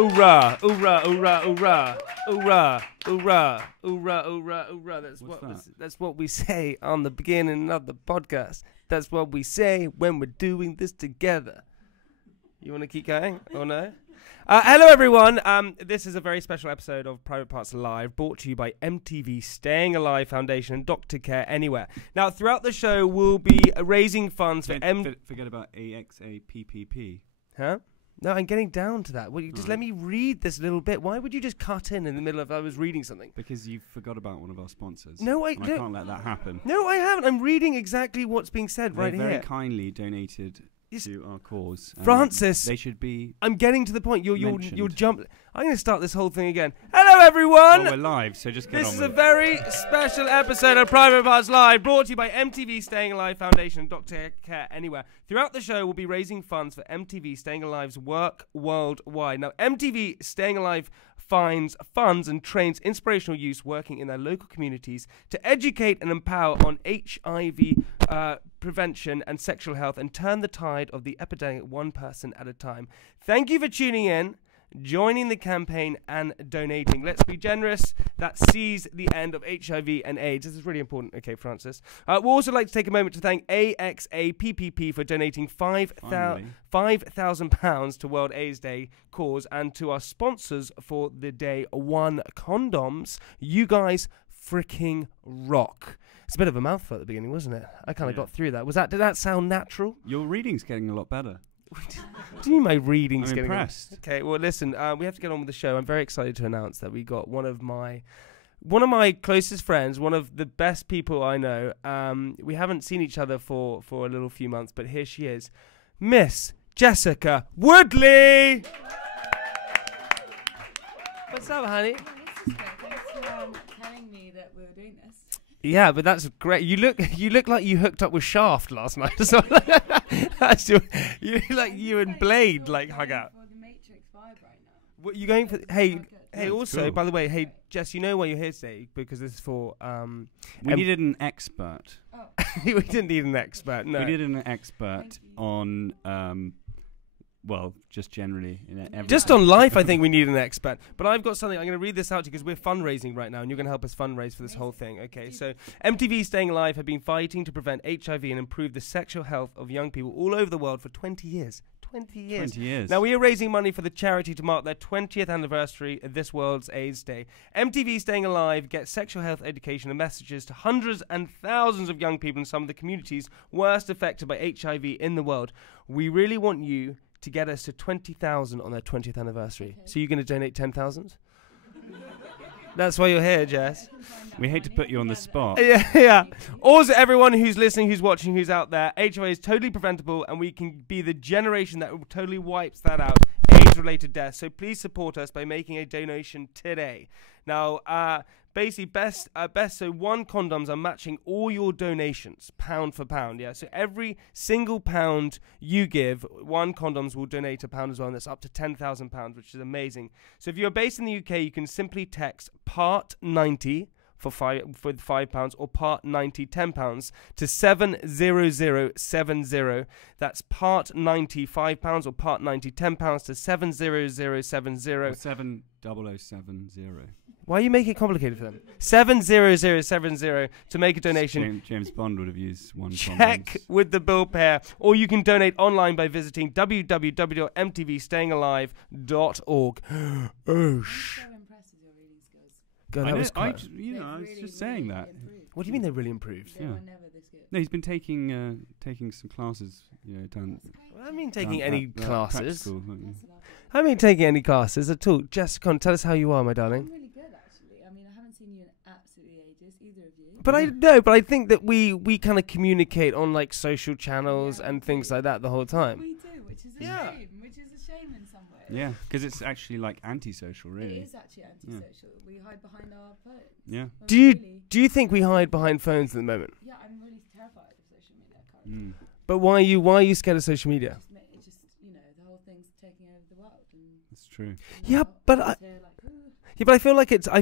Hoorah, hoorah, hoorah, hoorah, hoorah, hoorah, hoorah, hoorah, hoorah. That's what we say on the beginning of the podcast. That's what we say when we're doing this together. You want to keep going or no? Hello, everyone. This is a very special episode of Private Parts Live, brought to you by MTV Staying Alive Foundation and Doctor Care Anywhere. Now, throughout the show, we'll be raising funds for Forget about AXAPPP. Huh? No, I'm getting down to that. Well, you just let me read this little bit. Why would you just cut in the middle of I was reading something? Because you forgot about one of our sponsors. No, I can't let that happen. No, I haven't. I'm reading exactly what's being said They right here. very kindly donated to our cause. Francis, they should be. I'm getting to the point. You'll jump. I'm going to start this whole thing again. Hello, everyone. Well, we're live, so just get on with it. This is a very special episode of Private Parts Live, brought to you by MTV Staying Alive Foundation and Doctor Care Anywhere. Throughout the show, we'll be raising funds for MTV Staying Alive's work worldwide. Now, MTV Staying Alive finds, funds and trains inspirational youth working in their local communities to educate and empower on HIV prevention and sexual health and turn the tide of the epidemic one person at a time. Thank you for tuning in, joining the campaign and donating. Let's be generous. That sees the end of HIV and AIDS. This is really important. Okay, Francis. We'd also like to take a moment to thank AXAPPP for donating £5,000 to World AIDS Day cause and to our sponsors for the day, One Condoms. You guys freaking rock. It's a bit of a mouthful at the beginning, wasn't it? I kind of got through that. Did that sound natural? Your reading's getting a lot better. Do you mean my reading's getting impressed? Okay, well, listen, we have to get on with the show. I'm very excited to announce that we got one of my closest friends, one of the best people I know. We haven't seen each other for a little few months, but here she is, Miss Jessica Woodley. What's up, honey? Thanks for telling me that we were doing this. Yeah, but that's great. You look like you hooked up with Shaft last night. So you like you and Blade hung out. For the Matrix vibe right now. What you going for? Hey, That's also, cool. by the way, hey Jess, you know why you're here today? Because this is for We needed an expert. Oh. we didn't need an expert. No, We needed an expert on well, just generally. Just on life, I think we need an expert. But I've got something. I'm going to read this out to you because we're fundraising right now, and you're going to help us fundraise for this whole thing. Okay, so MTV Staying Alive have been fighting to prevent HIV and improve the sexual health of young people all over the world for 20 years. 20 years. 20 years. Now, we are raising money for the charity to mark their 20th anniversary of this World's AIDS Day. MTV Staying Alive gets sexual health education and messages to hundreds and thousands of young people in some of the communities worst affected by HIV in the world. We really want you to get us to 20,000 on their 20th anniversary. Okay. So you're going to donate 10,000? That's why you're here, Jess. We hate to put you on the spot. Yeah. Also, everyone who's listening, who's watching, who's out there, HIV is totally preventable, and we can be the generation that totally wipes that out, AIDS-related deaths. So please support us by making a donation today. Now, basically, so One Condoms are matching all your donations, pound for pound, yeah? So every single pound you give, One Condoms will donate £1 as well, and that's up to £10,000, which is amazing. So if you're based in the UK, you can simply text part 90 for £5 or part 90 £10 to 70070. That's part 90 £5 or part 90 £10 to 70070. Or 70070. Why are you making it complicated for them? 70070 to make a donation. James Bond would have used One Check Condoms. with the bill pair, or you can donate online by visiting www.mtvstayingalive.org. Oh, I'm so impressed with your reading skills. God, that was I quite... was just saying that. What do you mean they really improved? They were never this good. No, he's been taking some classes. Done. I mean taking any classes. School, I mean taking any classes at all. Jessica, tell us how you are, my darling. I'm really good, actually. I mean, I haven't seen you in absolutely ages, either of you. But I think that we kind of communicate on like social channels and things like that the whole time. We do, which is a shame. Which is a shame in some ways. Yeah, because it's actually like antisocial, really. It is actually antisocial. Yeah. We hide behind our phones. Yeah. Do you think we hide behind phones at the moment? Yeah, I'm really terrified of social media currently. But why are you scared of social media? It's just the whole thing's taking over the world. That's true. Yeah, but I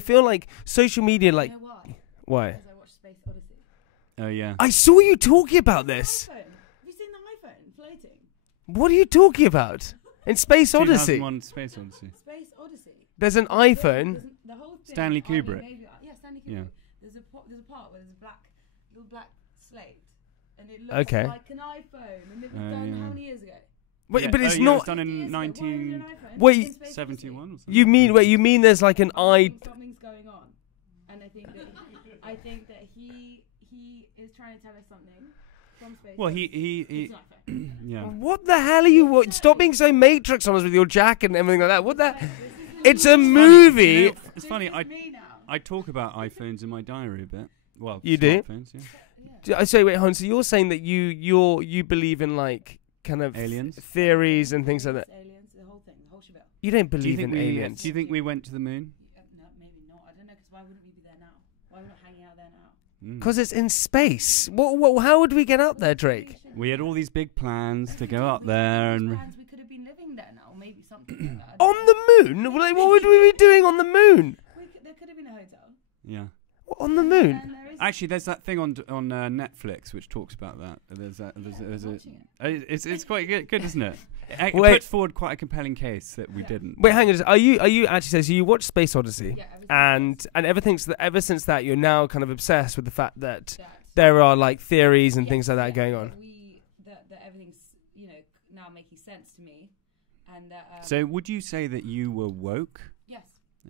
feel like social media, like, you know why? Why? Because I watched Space Odyssey. Oh yeah. I saw you talking about this. iPhone. Have you seen the iPhone floating? What are you talking about? In Space Odyssey. 2001 Space Odyssey. Space Odyssey. There's an iPhone. The whole thing, Stanley I mean, Kubrick. yeah, Stanley Kubrick. Yeah. There's a part where there's a little black slate, and it looks Okay. like an iPhone, and it was done yeah. how many years ago? Wait, Yeah, but it's it was not. done in Years ago. Why was there an iPhone? Wait, In Space 71 or Odyssey? something. You mean there's like an Something's going on, and I think that he is trying to tell us something from Space. Well, Odyssey. he It's an iPhone. yeah. What the hell are you? Stop being so Matrix on us with your jacket and everything like that. What the? It's a movie. You know, it's funny. This is me now. I talk about iPhones in my diary a bit. Well, You do? smartphones, yeah. Yeah. I say, wait, Hans. So you're saying that you believe in like kind of Aliens? theories and things like that. Aliens, the whole thing, the whole shebang. You don't Do you believe think in we? aliens. Do you think we went to the moon? No, maybe not. I don't know, because why wouldn't we be there now? Why are we not hanging out there now? Because it's in space. What? How would we get up there, Drake? We had all these big plans to go up there, and We could have been living there now, maybe something like that. On the moon? Like, what would we be doing on the moon? There could have been a hotel. yeah. What, on the moon? And there is Actually, there's that thing on Netflix which talks about that. There's a. watching it. It's quite good, isn't it? It Wait. puts forward quite a compelling case that we didn't. Wait, hang on. Are you actually so you watched Space Odyssey? Yeah, everything And ever since that, you're now kind of obsessed with the fact that that- there are like theories and Yes, things like that yeah, going on. that everything's now making sense to me, and that. So, would you say that you were woke? yes.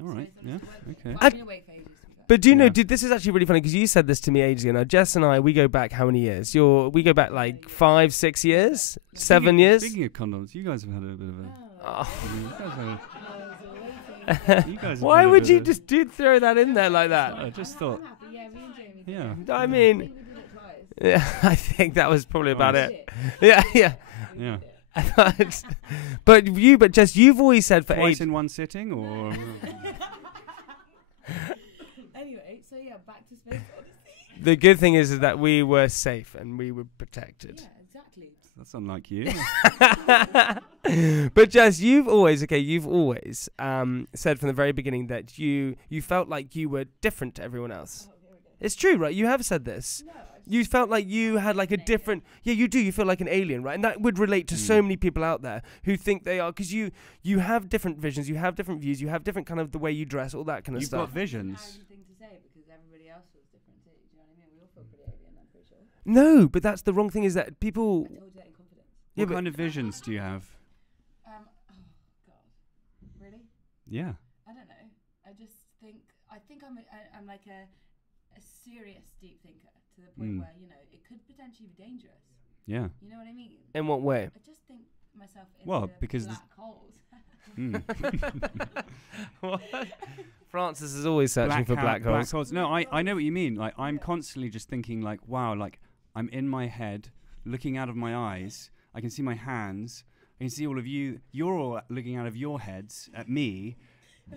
All right. So it's Yeah. obviously Okay. Well, I've been awake for ages. to be fair. But do you know, Yeah. dude, this is actually really funny because you said this to me ages ago. Now, Jess and I, we go back how many years? We go back like 5, 6 years, 7 years. Speaking of condoms, you guys have had a bit of a. Oh. You guys have Why had a would bit you of- just throw that in there like that? I just thought. I'm happy. Yeah, me and Jamie. did Yeah. it. I mean, We did it twice. yeah, I think that was probably about Nice. it. Yeah, yeah. We Yeah. did it. but Jess, you've always said for Twice ages. in one sitting, or Anyway, so yeah, back to Space Odyssey. The good thing is that we were safe and we were protected. Yeah, exactly. that's unlike you. But Jess, you've always said from the very beginning that you felt like you were different to everyone else. Oh, here we go. It's true, right? You have said this. No, You felt like you had like a different. Yeah, you do. You feel like an alien, right? And that would relate to so many people out there who think they are, because you have different visions, you have different views, you have different kind of the way you dress, all that kind of You've stuff. got visions. arrogant thing to say because everybody else feels different too. Do you know what I mean? We all feel pretty alien, I'm pretty sure. No, but that's the wrong thing. Is that people? I told you that in confidence. Yeah, What but- kind of visions do you have? Oh God, really? Yeah. I don't know. I think I'm like a serious deep thinker to the point where it could potentially be dangerous. Yeah. You know what I mean? In what way? I just think myself into Well, because black holes. Francis is always searching for black holes. No, I know what you mean. Like, I'm constantly just thinking, like, wow, like, I'm in my head, looking out of my eyes. I can see my hands. I can see all of you. You're all looking out of your heads at me.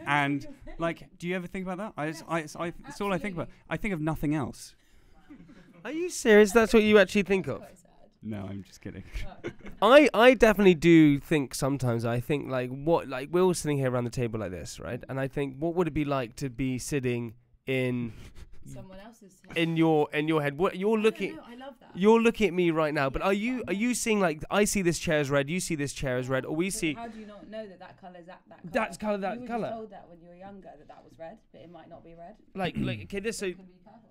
And, like, do you ever think about that? It's all I think about. I think of nothing else. Are you serious? That's what you actually think of? Quite sad. No, I'm just kidding. I definitely do think sometimes. I think like we're all sitting here around the table like this, right? And I think, what would it be like to be sitting in Someone else's head. in your head? What you're looking? I love that. You're looking at me right now, but are you seeing like I see this chair as red, you see this chair as red, or we So see how do you not know that colour is that colour? That's colour, that you were colour. just told that when you were younger that was red, but it might not be red. like okay this so It could be purple.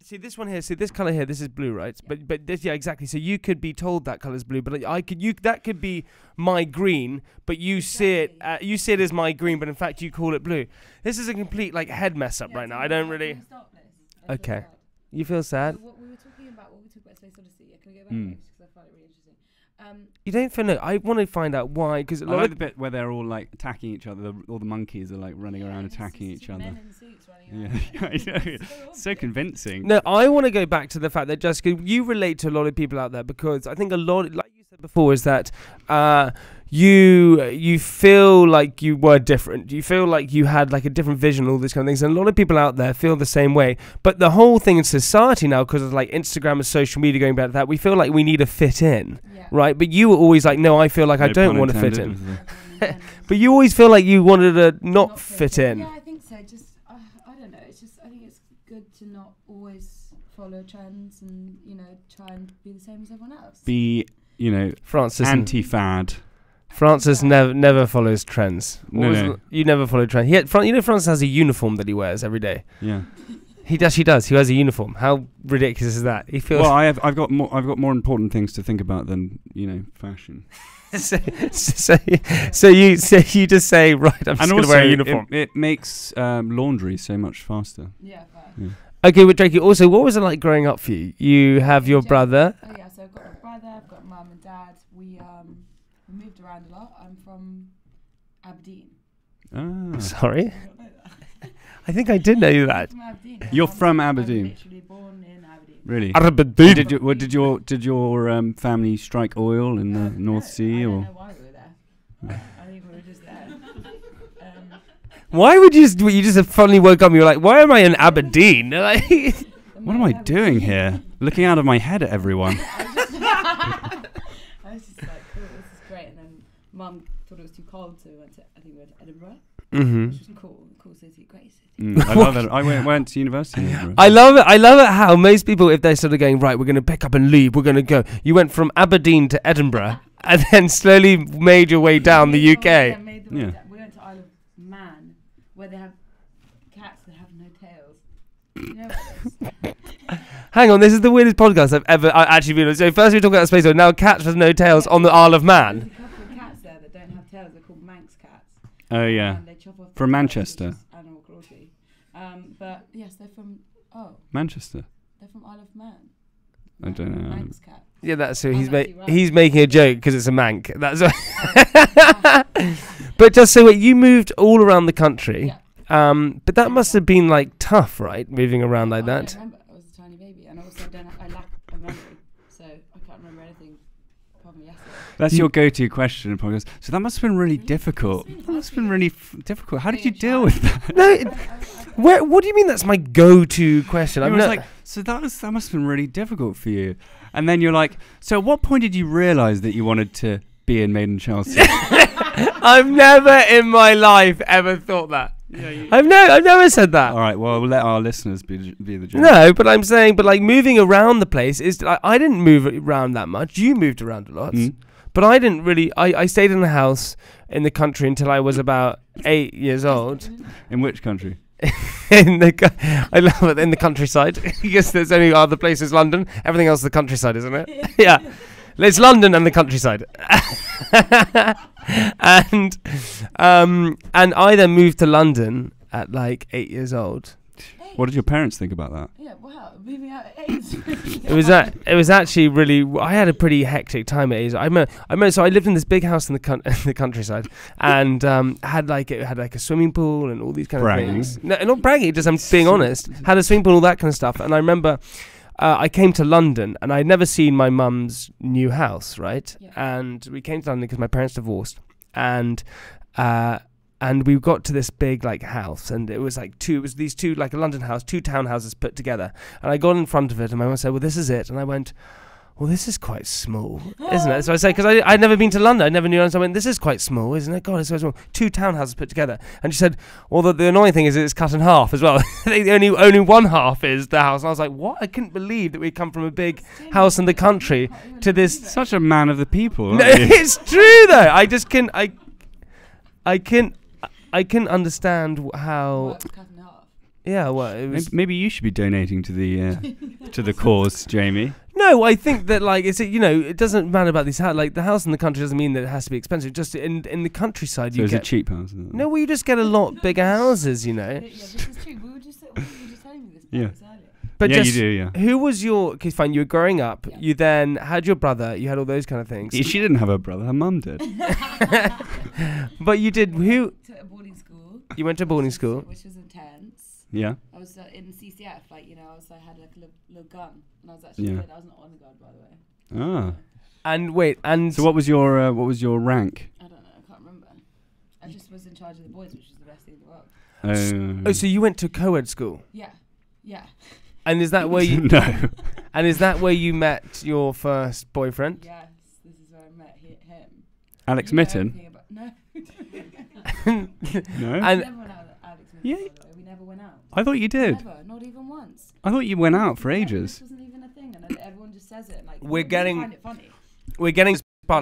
see this one here, see this color here, this is blue, right? But this, yeah, exactly. So you could be told that color's blue, but that could be my green, but you see it as my green, but in fact you call it blue. This is a complete like head mess up right now. I don't really. Can we stop this? I feel Okay. sad. You feel sad? So what we were talking about Space Odyssey. Yeah, can we go back Mm. because I find it really interesting. You don't feel no. I want to find out why, because a I lot like of the bit where they're all like attacking each other. All the monkeys are like running around it's attacking just each other. Men in suits running Yeah, around. I know. It's So convincing. No, I want to go back to the fact that Jessica, you relate to a lot of people out there, because I think a lot, like you said before, is that you feel like you were different. You feel like you had like a different vision, all these kind of things. And a lot of people out there feel the same way. But the whole thing in society now, because of like Instagram and social media going back to that, we feel like we need to fit in, Yeah. right? But you were always like, no, I feel like I No don't pun want to fit intended, in. was there? But you always feel like you wanted to not fit in. Yeah, I think so. Just I don't know. It's just I think it's good to not always follow trends and try and be the same as everyone else. Be, Francis, anti-fad. Francis never follows trends. No. You never follow trends. Francis has a uniform that he wears every day. Yeah. He actually does. He wears a uniform. How ridiculous is that? He feels. Well, I've got more important things to think about than fashion. so you just say, right, I'm just going to wear a uniform. It makes laundry so much faster. Yeah, fair. Yeah. Okay, but Drakey, also, what was it like growing up for you? You have your brother. Oh yeah, so I've got my brother, I've got mum and dad. We moved around a lot. I'm from Aberdeen. Ah. Sorry? I think I did know that. From Aberdeen. You're from Aberdeen. I'm literally born in Aberdeen. Really? Aberdeen. Did your family strike oil in the North Sea, I or? don't know why we were there. I think we were just there. Why would you just suddenly woke up and you were like, why am I in Aberdeen? What am I doing here? Looking out of my head at everyone. I was just like, cool, this is great. And then mum thought it was too cold, so we went to Edinburgh, which was cool city, great city. I love it. I went to university in Edinburgh. I love it how most people, if they're sort of going, right, we're going to pick up and leave, we're going to go. You went from Aberdeen to Edinburgh and then slowly made your way down the UK. Yeah. We went to Isle of Man, where they have cats that have no tails. You know what it is? Hang on, this is the weirdest podcast I've ever actually been on. So first we talk about space, now cats with no tails on the Isle of Man. There's a couple of cats there that don't have tails. They're called Manx cats. Oh yeah. They chop off From their tails, Manchester. which is animal cruelty. But yes, they're from Manchester. they're from Isle of Man. I don't know. Manx cat. Yeah, that's so he's actually right. he's making a joke because it's a mank. That's But just so you moved all around the country. Yeah. But that must have been like tough, right? Moving around like I that. don't remember. I was a tiny baby, and also I lack a memory, so I can't remember anything apart from yesterday. That's your go-to question in podcast. So that must have been really difficult. That must have been really difficult. How did you deal with that? No, what do you mean that's my go-to question? I was like, so that must have been really difficult for you. And then you're like, so at what point did you realise that you wanted to be in Made in Chelsea? I've never in my life ever thought that. Yeah, I've never said that. All right, well, we'll let our listeners be the judge. No, but I'm saying, like moving around the place is. I didn't move around that much. You moved around a lot, but I didn't really. I stayed in the house in the country until I was about 8 years old. In which country? I love it in the countryside because there's only other places. London, everything else is the countryside, isn't it? Yeah. It's London and the countryside. and I then moved to London at like 8 years old. What did your parents think about that? Yeah, wow, moving out at 8. It was actually really. I had a pretty hectic time at 8. I remember. So I lived in this big house in the countryside, and had like a swimming pool and all these kind of things. No, not bragging. Just I'm being honest. Had a swimming pool, all that kind of stuff. And I remember. I came to London and I'd never seen my mum's new house, right? Yeah. And we came to London because my parents divorced, and we got to this big like house, and it was these two, like a London house, 2 townhouses put together. And I got in front of it, and my mum said, "Well, this is it." And I went, "Well, this is quite small, isn't it?" So I said, because I'd never been to London, I never knew London. So I went, "This is quite small, isn't it? God, it's so small. 2 townhouses put together." And she said, "Well, the annoying thing is it's cut in half as well. only one half is the house." And I was like, "What?" I couldn't believe that we'd come from a big house in the country to this. Such a man of the people. No, it's true though. I just can. I can understand how. Yeah, well, it was maybe you should be donating to the cause, Jamie. No, I think that like it doesn't matter about these like the house in the country doesn't mean that it has to be expensive. Just in the countryside, so it's a cheap house. Isn't it? No, well, you just get a lot bigger houses, Yeah, this is true. We were just telling me this earlier. But yeah, you do. Yeah. Who was your? Okay, fine. You were growing up. Yeah. You then had your brother. You had all those kind of things. She didn't have a brother. Her mum did. But you did. Who? To a boarding school. You went to boarding school, which was intense. Yeah. I was in CCF, I had like a little gun, and I was actually good. I was not on the guard, by the way. Ah. And wait, and so what was your rank? I don't know. I can't remember. I just was in charge of the boys, which was the best thing in the world. So you went to co-ed school? Yeah. Yeah. And is that where you? No. And is that where you met your first boyfriend? Yes, this is where I met him. Alex Mitten? No. No. And we never went out with Alex Mitten. Yeah. We never went out. I thought you did. Never, not even once. I thought you went out for ages. This wasn't even a thing, and everyone just says it. Like We're getting. find it funny. We're getting